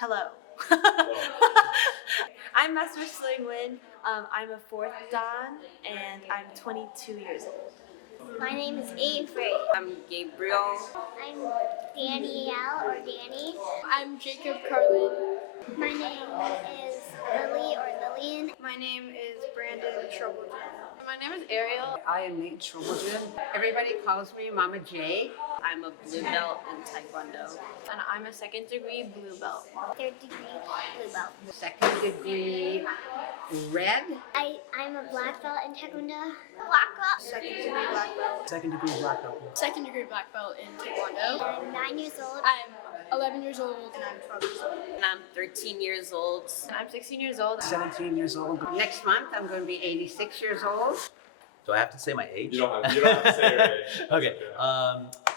Hello. I'm Master Sling Win. I'm a fourth Dan, and I'm 22 years old. My name is Avery. I'm Gabriel. I'm Danielle or Danny. I'm Jacob Carlin. My name is Lily or Lillian. My name is Brandon Troublegen. My name is Ariel. I am Nate Troublegen. Everybody calls me Mama J. I'm a blue belt in Taekwondo. And I'm a second degree blue belt. Third degree blue belt. Second degree red. I'm a black belt in Taekwondo. Black belt. Second degree black belt. Second degree black belt. Second degree black belt in Taekwondo. I'm 9 years old. I'm 11 years old and I'm 12 years old. And I'm 13 years old. And I'm 16 years old. 17 years old. Next month I'm going to be 86 years old. Do I have to say my age? You don't have to say your age. Okay.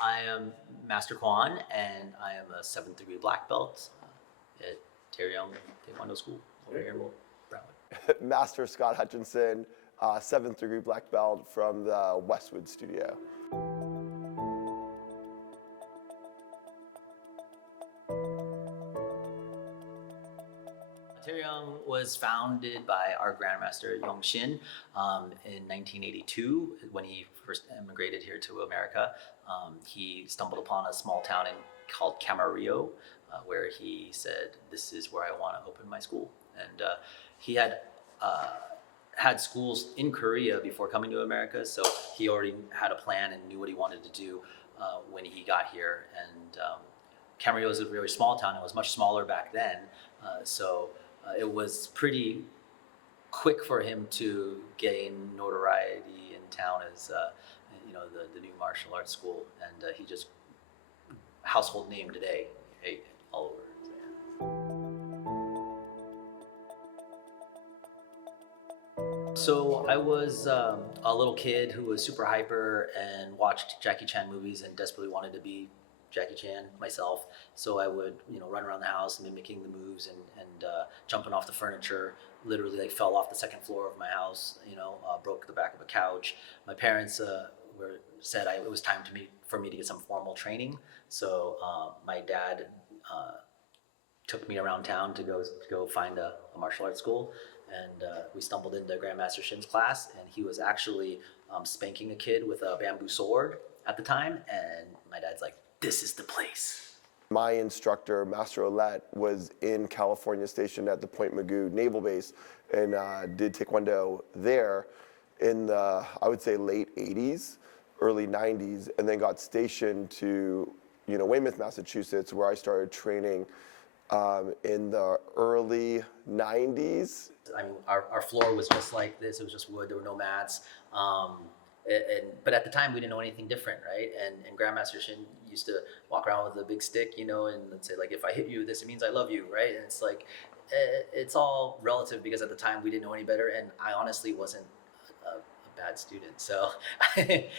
I am Master Kwan, and I am a 7th degree black belt at Tae Ryong Taekwondo School over here in Broward. Master Scott Hutchinson, 7th degree black belt from the Westwood studio. Tae Ryong was founded by our Grandmaster Yong Shin in 1982 when he first immigrated here to America. He stumbled upon a small town called Camarillo where he said, "This is where I want to open my school." And he had had schools in Korea before coming to America, so he already had a plan and knew what he wanted to do when he got here. And Camarillo is a very small town. It was much smaller back then, so it was pretty quick for him to gain notoriety in town as the new martial arts school, and he just household name today, all over. So I was a little kid who was super hyper and watched Jackie Chan movies and desperately wanted to be Jackie Chan myself. So I would, run around the house mimicking the moves and jumping off the furniture. Literally, fell off the second floor of my house. Broke the back of a couch. My parents said it was time for me to get some formal training. So my dad took me around town to go find a martial arts school, and we stumbled into Grandmaster Shin's class, and he was actually spanking a kid with a bamboo sword at the time, and my dad's like, "This is the place." My instructor, Master Olette, was in California, stationed at the Point Mugu Naval Base, and did Taekwondo there in the, I would say, late 80s, early 90s, and then got stationed to, Weymouth, Massachusetts, where I started training in the early 90s. I mean, our floor was just like this. It was just wood. There were no mats. But at the time, we didn't know anything different, right? And Grandmaster Shin used to walk around with a big stick, and say, if I hit you, this means I love you, right? And it's like, it's all relative because at the time we didn't know any better, and I honestly wasn't a bad student. So, it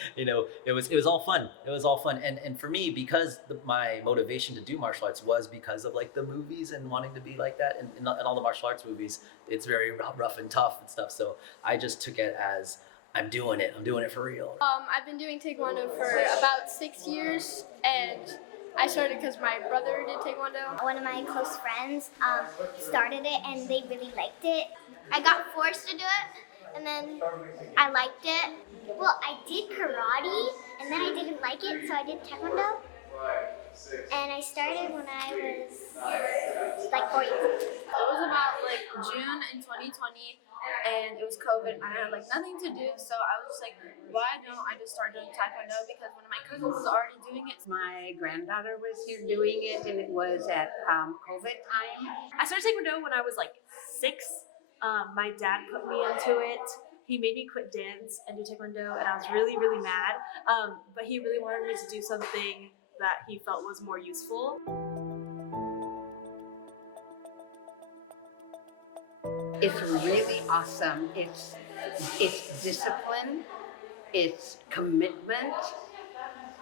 was all fun. It was all fun. And for me, because my motivation to do martial arts was because of the movies and wanting to be like that, and in all the martial arts movies, it's very rough and tough and stuff. So I just took it as, I'm doing it for real. I've been doing Taekwondo for about 6 years, and I started because my brother did Taekwondo. One of my close friends started it and they really liked it. I got forced to do it and then I liked it. Well, I did karate and then I didn't like it, so I did Taekwondo. And I started when I was 4 years old. It was about June in 2020, and it was COVID, and I had nothing to do, so I was just like, why don't I just start doing Taekwondo, because one of my cousins was already doing it. My granddaughter was here doing it, and it was at COVID time. I started Taekwondo when I was 6. My dad put me into it. He made me quit dance and do Taekwondo, and I was really, really mad. But he really wanted me to do something that he felt was more useful. It's really awesome. It's discipline, it's commitment,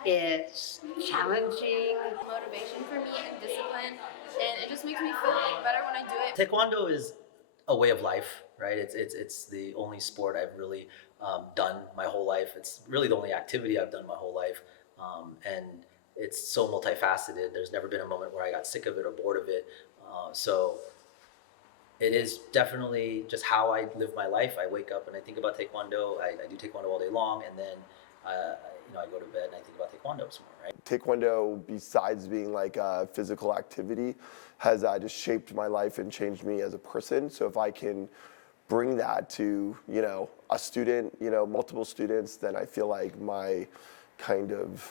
it's challenging. Motivation for me and discipline, and it just makes me feel better when I do it. Taekwondo is a way of life, right? It's the only sport I've really done my whole life. It's really the only activity I've done my whole life, and it's so multifaceted. There's never been a moment where I got sick of it or bored of it. So it is definitely just how I live my life. I wake up and I think about Taekwondo. I do Taekwondo all day long, and then I go to bed and I think about Taekwondo some more, right? Taekwondo, besides being like a physical activity, has just shaped my life and changed me as a person. So if I can bring that to, a student, multiple students, then I feel like my kind of,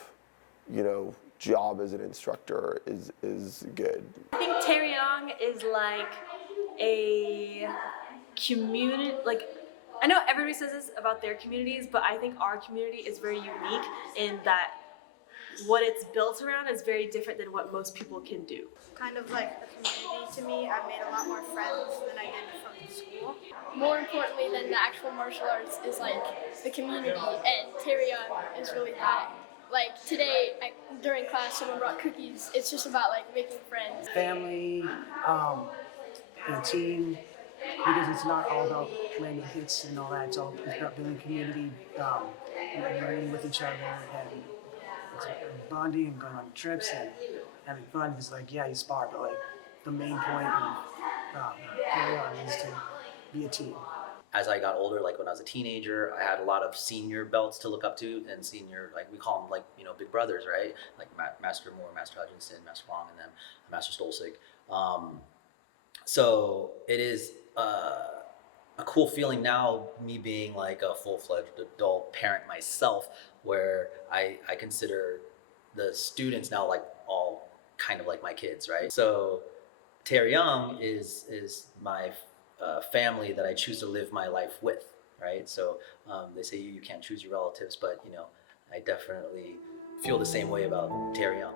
job as an instructor is good. I think Tae Ryong is like a community, like, I know everybody says this about their communities, but I think our community is very unique in that what it's built around is very different than what most people can do. Kind of like a community to me. I've made a lot more friends than I did from school. More importantly than the actual martial arts is like the community, and Tae Ryong is really that. Like today, during class, someone brought cookies. It's just about like making friends. Family, and a team, because it's not all about landing hits and all that. It's about building community, learning with each other, and bonding and going on trips and having fun. Because you spar, but the main point of carry on is to be a team. As I got older, like when I was a teenager, I had a lot of senior belts to look up to, and senior, we call them big brothers, right? Like Master Moore, Master Hutchinson, Master Wong, and then Master Stolzig. So it is a cool feeling now, me being like a full-fledged adult parent myself, where I consider the students now like all kind of like my kids, right? So Tae Ryong is my family that I choose to live my life with, right? So they say you can't choose your relatives, but I definitely feel the same way about Tae Ryong.